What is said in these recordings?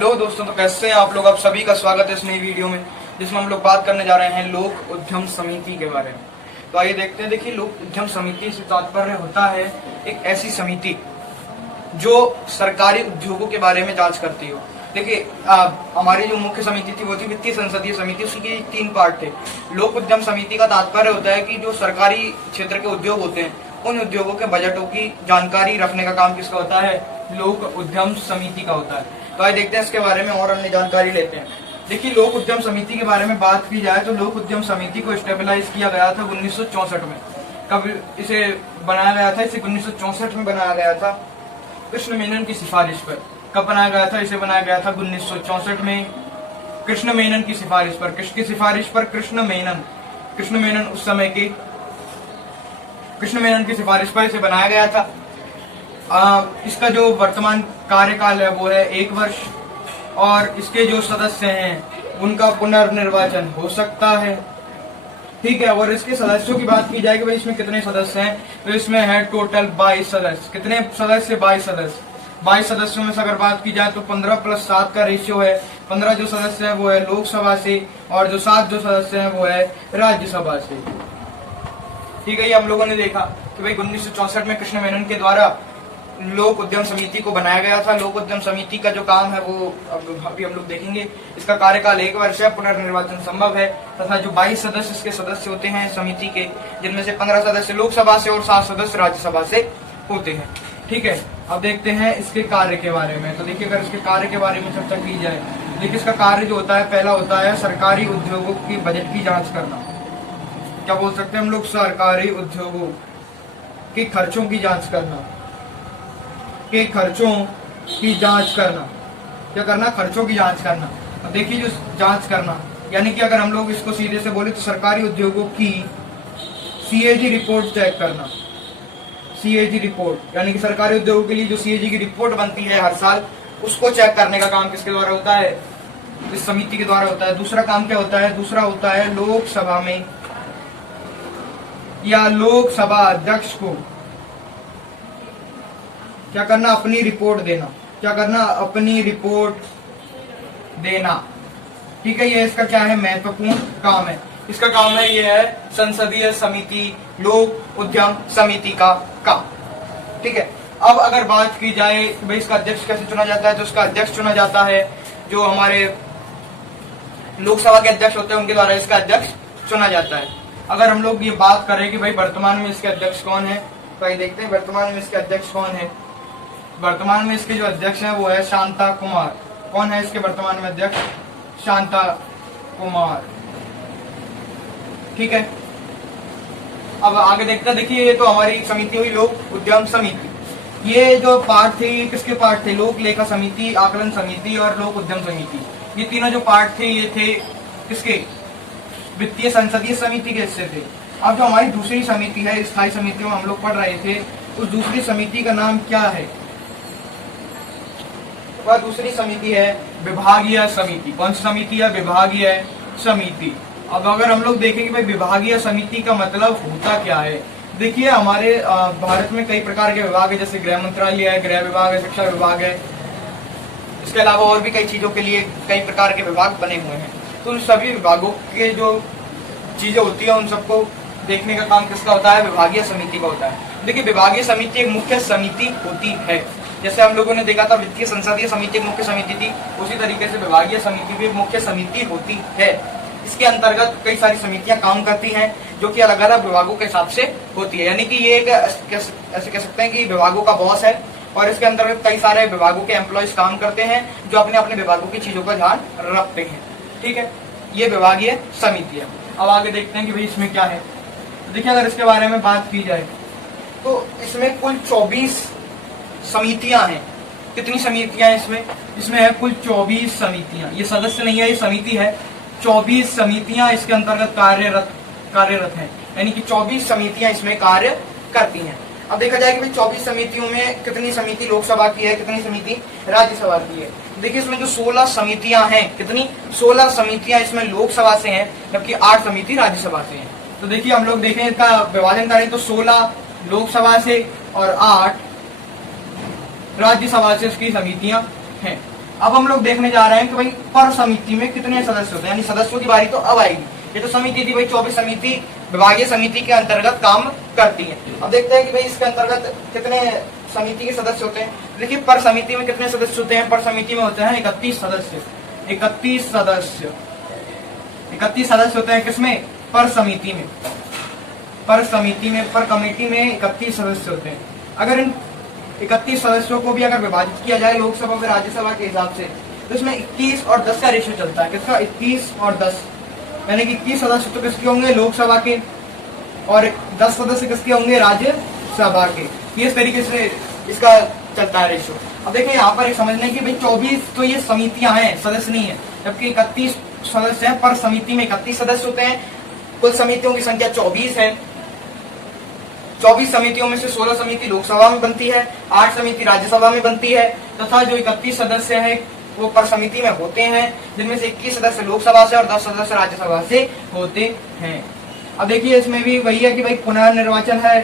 Hello दोस्तों, तो कैसे हैं आप लोग। आप सभी का स्वागत है इस नई वीडियो में, जिसमें हम लोग बात करने जा रहे हैं लोक उद्यम समिति के बारे में। तो आइए देखते हैं। देखिए, लोक उद्यम समिति से तात्पर्य होता है एक ऐसी समिति जो सरकारी उद्योगों के बारे में जांच करती हो। देखिए, हमारी जो मुख्य समिति थी वो थी वित्तीय संसदीय समिति। उसी के 3 पार्ट थे। लोक उद्यम समिति का तात्पर्य होता है कि जो सरकारी क्षेत्र के उद्योग होते हैं, उन उद्योगों के बजटों की जानकारी रखने का काम किसका होता है? लोक उद्यम समिति का होता है। तो आइए देखते हैं इसके बारे में और अन्य जानकारी लेते हैं। देखिए, लोक उद्यम समिति के बारे में बात की जाए तो लोक उद्यम समिति को स्टेबलाइज किया गया था 1964 में। कब इसे बनाया गया था? इसे 1964 में बनाया गया था कृष्ण मेनन की सिफारिश पर। कब बनाया गया था? इसे बनाया गया था 1964 में कृष्ण मेनन की सिफारिश पर। किसकी सिफारिश पर? कृष्ण मेनन उस समय के कृष्ण मेनन की सिफारिश पर इसे बनाया गया था। इसका जो वर्तमान कार्यकाल है वो है 1 वर्ष, और इसके जो सदस्य हैं उनका पुनर्निर्वाचन हो सकता है। ठीक है। और इसके सदस्यों की बात की जाए कि भाई इसमें कितने सदस्य हैं, तो इसमें है टोटल 22 सदस्य। कितने सदस्य? 22 सदस्य। 22 सदस्यों में से अगर बात की जाए तो 15+7 का रेशियो है। 15 जो सदस्य है वो है लोकसभा से, और जो 7 जो सदस्य है वो है राज्यसभा से। ठीक है। ये हम लोगों ने देखा कि भाई 1964 में कृष्ण मेनन के द्वारा लोक उद्यम समिति को बनाया गया था। लोक उद्यम समिति का जो काम है वो अभी हम लोग देखेंगे। इसका कार्यकाल 1 वर्ष है, पुनर्निर्वाचन संभव है, तथा जो 22 सदस्य इसके सदस्य होते हैं समिति के, जिनमें से 15 सदस्य लोकसभा से और 7 सदस्य राज्यसभा से होते हैं। ठीक है। अब देखते हैं इसके कार्य के बारे में। तो देखिए, अगर इसके कार्य के बारे में चर्चा की जाए, देखिए इसका कार्य जो होता है, पहला होता है सरकारी उद्योगों की बजट की जाँच करना। क्या बोल सकते हैं हम लोग? सरकारी उद्योगों के खर्चों की जाँच करना। के खर्चों की जांच करना। क्या करना? खर्चों की जांच करना। अब देखिए, जो जांच करना यानी कि अगर हम लोग इसको सीधे से बोले तो सरकारी उद्योगों की सीएजी रिपोर्ट चेक करना। सीएजी रिपोर्ट यानी कि सरकारी उद्योगों के लिए जो सीएजी की रिपोर्ट बनती है हर साल, उसको चेक करने का काम किसके द्वारा होता है? इस समिति के द्वारा होता है। दूसरा काम क्या होता है? दूसरा होता है लोकसभा में या लोकसभा अध्यक्ष को क्या करना? अपनी रिपोर्ट देना। क्या करना? अपनी रिपोर्ट देना। ठीक है। ये इसका क्या है? महत्वपूर्ण काम है। इसका काम है, ये है संसदीय समिति, लोक उद्यम समिति का काम। ठीक है। अब अगर बात की जाए कि भाई इसका अध्यक्ष कैसे चुना जाता है, तो इसका अध्यक्ष चुना जाता है जो हमारे लोकसभा के अध्यक्ष होते हैं, उनके द्वारा इसका अध्यक्ष चुना जाता है। अगर हम लोग ये बात करें कि भाई वर्तमान में इसके अध्यक्ष कौन है, तो आइए देखते हैं वर्तमान में इसके अध्यक्ष कौन है। वर्तमान में इसके जो अध्यक्ष हैं वो है शांता कुमार। कौन है इसके वर्तमान में अध्यक्ष? शांता कुमार। ठीक है। अब आगे देखते हैं। देखिए, ये तो हमारी समिति हुई लोक उद्यम समिति। ये जो पार्ट थे, ये किसके पार्ट थे? लोक लेखा समिति, आकलन समिति और लोक उद्यम समिति। ये तीनों जो पार्ट थे ये थे किसके? वित्तीय संसदीय समिति के हिस्से थे। अब जो हमारी दूसरी समिति है, स्थायी समिति में हम लोग पढ़ रहे थे, उस दूसरी समिति का नाम क्या है? वह दूसरी समिति है विभागीय समिति। कौन सी समिति है? विभागीय समिति। अब अगर हम लोग देखें कि भाई विभागीय समिति का मतलब होता क्या है, देखिए हमारे भारत में कई प्रकार के विभाग है, जैसे गृह मंत्रालय है, गृह विभाग है, शिक्षा विभाग है। इसके अलावा और भी कई चीजों के लिए कई प्रकार के विभाग बने हुए हैं। तो उन सभी विभागों के जो चीजें होती है उन सबको देखने का काम किसका होता है? विभागीय समिति का होता है। देखिए, विभागीय समिति एक मुख्य समिति होती है। जैसे हम लोगों ने देखा था वित्तीय संसदीय समिति एक मुख्य समिति थी, उसी तरीके से विभागीय समिति भी एक मुख्य समिति होती है। इसके अंतर्गत कई सारी समितियां काम करती हैं जो कि अलग अलग विभागों के हिसाब से होती है। यानी कि ये एक ऐसे कह सकते हैं कि विभागों का बॉस है, और इसके अंतर्गत कई सारे विभागों के एम्प्लॉयज काम करते हैं जो अपने अपने विभागों की चीजों का ध्यान रखते हैं। ठीक है। ये विभागीय समिति है। अब आगे देखते हैं कि भाई इसमें क्या है। देखिए, अगर इसके बारे में बात की जाए तो इसमें कुल 24 समितियां हैं। कितनी समितियां इसमें? इसमें है कुल 24 समितियां। ये सदस्य नहीं है, ये समिति है। 24 समितियां इसके अंतर्गत कार्यरत हैं। यानी कि 24 समितियां इसमें कार्य करती हैं। अब देखा जाए कि भाई 24 समितियों में कितनी समिति लोकसभा की है, कितनी समिति राज्यसभा की है। देखिए, इसमें जो 16 समितियां हैं, कितनी? 16 समितियां इसमें लोकसभा से हैं, जबकि 8 समिति राज्यसभा से हैं। तो देखिए, हम लोग देखें इसका विभाजन करें तो 16 लोकसभा से और 8 राज्यसभा से इसकी समितियां हैं। अब हम लोग देखने जा रहे हैं कि भाई पर समिति में कितने सदस्य होते हैं, यानी सदस्यों की बारी तो अब आएगी। ये तो समिति थी भाई, 24 समिति विभागीय समिति के अंतर्गत काम करती है। अब देखते हैं कि भाई इसके अंतर्गत कितने समिति के सदस्य होते हैं। देखिए पर समिति में कितने सदस्य होते हैं, पर समिति में होते हैं 31 सदस्य। 31 सदस्य होते हैं किसमें, पर समिति में। पर समिति में, पर कमेटी में 31 सदस्य होते हैं। अगर इन 31 सदस्यों को भी अगर विभाजित किया जाए लोकसभा व राज्यसभा के हिसाब से, तो इसमें 21 और 10 का रेशियो चलता है। किसका, 21 और 10, यानी कि 21 सदस्य तो किसके होंगे, लोकसभा के, और 10 सदस्य किसके होंगे, राज्यसभा के। ये इस तरीके से इसका चलता है रेशियो। अब देखिए यहाँ पर एक समझने की भाई 24 तो ये समितियां हैं, सदस्य नहीं है, जबकि 31 सदस्य हैं। पर समिति में 31 सदस्य होते हैं। कुल समितियों की संख्या 24 है। 24 समितियों में से 16 समिति लोकसभा में बनती है, 8 समिति राज्यसभा में बनती है, तथा जो 31 सदस्य है वो पर समिति में होते हैं, जिनमें से 21 सदस्य लोकसभा से और 10 सदस्य राज्यसभा से होते हैं। अब देखिए इसमें भी वही है कि भाई पुनर्निर्वाचन है,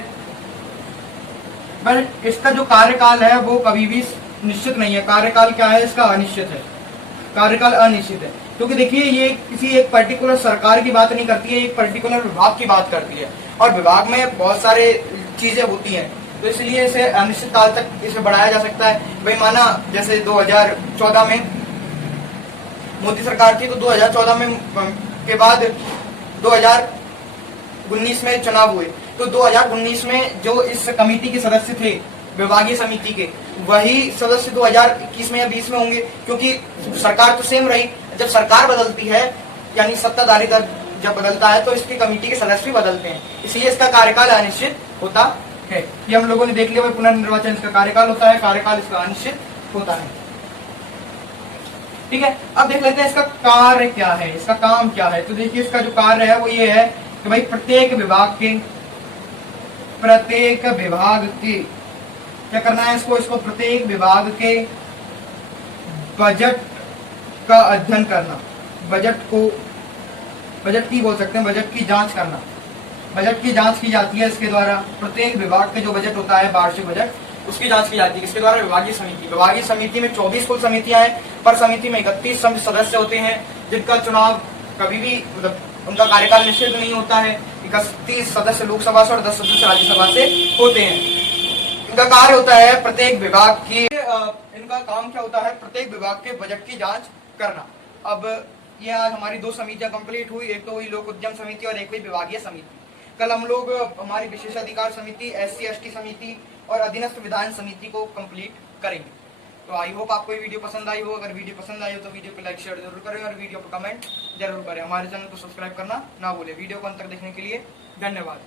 पर इसका जो कार्यकाल है वो कभी भी निश्चित नहीं है। कार्यकाल क्या है इसका, अनिश्चित है। कार्यकाल अनिश्चित है, क्योंकि देखिए ये किसी एक पर्टिकुलर सरकार की बात नहीं करती है, एक पर्टिकुलर विभाग की बात करती है, और विभाग में बहुत सारे चीजें होती हैं, तो इसलिए इसे अनिश्चित काल तक इसे बढ़ाया जा सकता है। भाई माना जैसे 2014 में मोदी सरकार थी, तो 2014 में के बाद 2019 में चुनाव हुए, तो 2019 में जो इस कमेटी के सदस्य थे विभागीय समिति के, वही सदस्य 2021 में या 20 में होंगे, क्योंकि सरकार तो सेम रही। जब सरकार बदलती है, यानी सत्ताधारी दल जब बदलता है, तो इसकी कमेटी के सदस्य भी बदलते हैं, इसलिए इसका कार्यकाल अनिश्चित होता है। ये हम लोगों ने देख लिया, पुनर्निर्वाचन इसका कार्यकाल होता है, कार्यकाल इसका अनिश्चित होता है। ठीक है, अब देख लेते हैं इसका कार्य क्या है, इसका काम क्या है। तो देखिए इसका जो कार्य है वो ये है कि भाई प्रत्येक विभाग के क्या करना है इसको प्रत्येक विभाग के बजट का अध्ययन करना, बजट की बोल सकते हैं, बजट की जांच करना। बजट की जांच की जाती है इसके द्वारा। प्रत्येक विभाग के जो बजट होता है, वार्षिक बजट, उसकी जांच की जाती है किसके द्वारा, विभागीय समिति में 24 कुल समितियां हैं, पर समिति में 31 सदस्य होते हैं, जिनका चुनाव कभी भी मतलब उनका कार्यकाल निश्चित नहीं होता है। 31 सदस्य लोकसभा से और 10 सदस्य राज्यसभा से होते हैं। इनका कार्य होता है प्रत्येक विभाग की, इनका काम क्या होता है, प्रत्येक विभाग के बजट की जांच करना। अब ये आज हमारी 2 समितियां कंप्लीट हुई, एक तो हुई लोक उद्यम समिति और एक हुई विभागीय समिति। कल हम लोग हमारी विशेषाधिकार समिति, SC/ST समिति और अधीनस्थ विधान समिति को कंप्लीट करेंगे। तो आई होप आपको ये वीडियो पसंद आई हो। अगर वीडियो पसंद आई हो तो वीडियो को लाइक शेयर जरूर करें और वीडियो को कमेंट जरूर करें। हमारे चैनल को सब्सक्राइब करना ना भूलें। वीडियो को अंत तक देखने के लिए धन्यवाद।